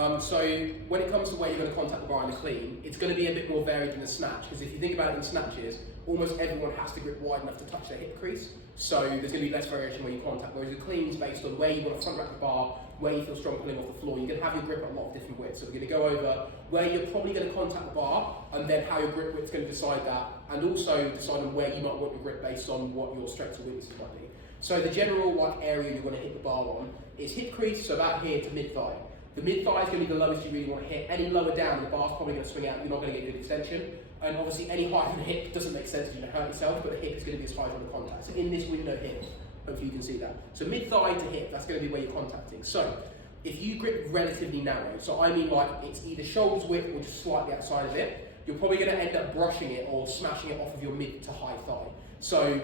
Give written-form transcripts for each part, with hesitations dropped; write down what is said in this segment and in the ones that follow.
So when it comes to where you're going to contact the bar in the clean, it's going to be a bit more varied than the snatch, because if you think about it in snatches, almost everyone has to grip wide enough to touch their hip crease, so there's going to be less variation where you contact, whereas the clean is based on where you want to front rack the bar, where you feel strong pulling off the floor. You're going to have your grip at a lot of different widths, so we're going to go over where you're probably going to contact the bar, and then how your grip width's going to decide that, and also decide on where you might want your grip based on what your strengths and weaknesses might be. So the general area you're going to hit the bar on is hip crease, so about here to mid-thigh. The mid-thigh is going to be the lowest you really want to hit. Any lower down, the bar's probably going to swing out, you're not going to get good extension. And obviously any higher than the hip doesn't make sense, you're going to hurt yourself, but the hip is going to be as high as on the contact. So in this window here, hopefully you can see that. So mid-thigh to hip, that's going to be where you're contacting. So if you grip relatively narrow, so I mean like it's either shoulders width or just slightly outside of it, you're probably going to end up brushing it or smashing it off of your mid to high thigh. So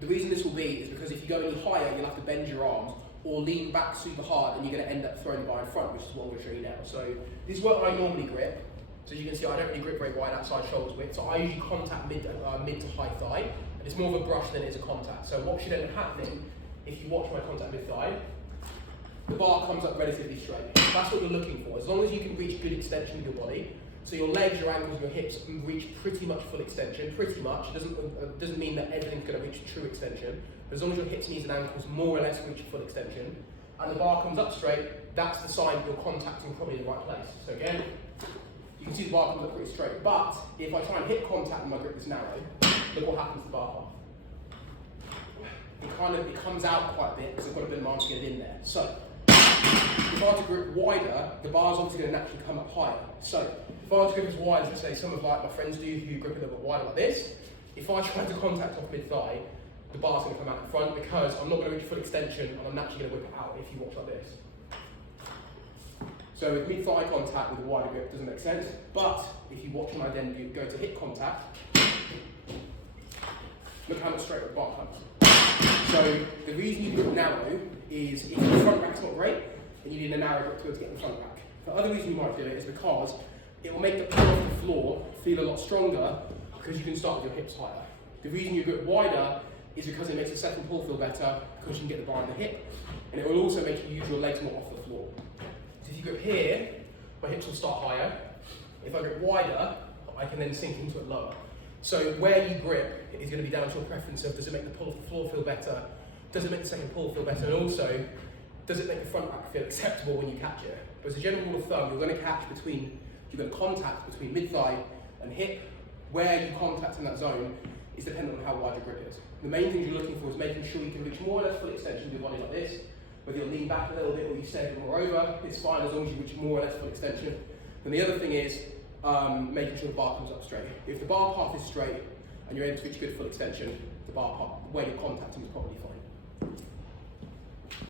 the reason this will be is because if you go any higher, you'll have to bend your arms or lean back super hard, and you're going to end up throwing the bar in front, which is what I'm going to show you now. So this is what I normally grip. So you can see I don't really grip very wide outside shoulders width, so I usually contact mid to high thigh, and it's more of a brush than it is a contact. So what should end up happening, if you watch my contact mid thigh, the bar comes up relatively straight. That's what you're looking for. As long as you can reach good extension with your body, so your legs, your ankles, and your hips reach pretty much full extension, pretty much. It doesn't mean that everything's going to reach true extension, but as long as your hips, knees, and ankles more or less reach full extension, and the bar comes up straight, that's the sign you're contacting probably in the right place. So again, you can see the bar comes up pretty straight, but if I try and hit contact and my grip is narrow, look what happens to the bar path. It comes out quite a bit because I've got a bit of arm to get it in there. So if I were to grip wider, the bar's obviously going to naturally come up higher. So if I were to grip as wide as, let's say, some of my friends do who grip a little bit wider like this, if I try to contact off mid-thigh, the bar's going to come out in front because I'm not going to reach full extension and I'm naturally going to whip it out if you watch like this. So with mid-thigh contact with a wider grip doesn't make sense, but if you watch when I then go to hip contact, look how much straighter the bar comes. So the reason you grip narrow is if the front rack's not great, and you need a narrow grip to get the front rack. The other reason you might do it is because it will make the pull off the floor feel a lot stronger because you can start with your hips higher. The reason you grip wider is because it makes the second pull feel better because you can get the bar in the hip, and it will also make you use your legs more off the floor. So if you grip here, my hips will start higher. If I grip wider, I can then sink into it lower. So where you grip is going to be down to your preference of does it make the pull off the floor feel better, does it make the second pull feel better, and also does it make the front rack feel acceptable when you catch it. But as a general rule of thumb, you're going to catch you're going to contact between mid-thigh and hip. Where you contact in that zone is dependent on how wide your grip is. The main thing you're looking for is making sure you can reach more or less full extension with your body like this. Whether you'll lean back a little bit or you stay a bit more over, it's fine as long as you reach more or less full extension. And the other thing is making sure the bar comes up straight. If the bar path is straight and you're able to reach good full extension, the bar path, where you're contacting is probably fine.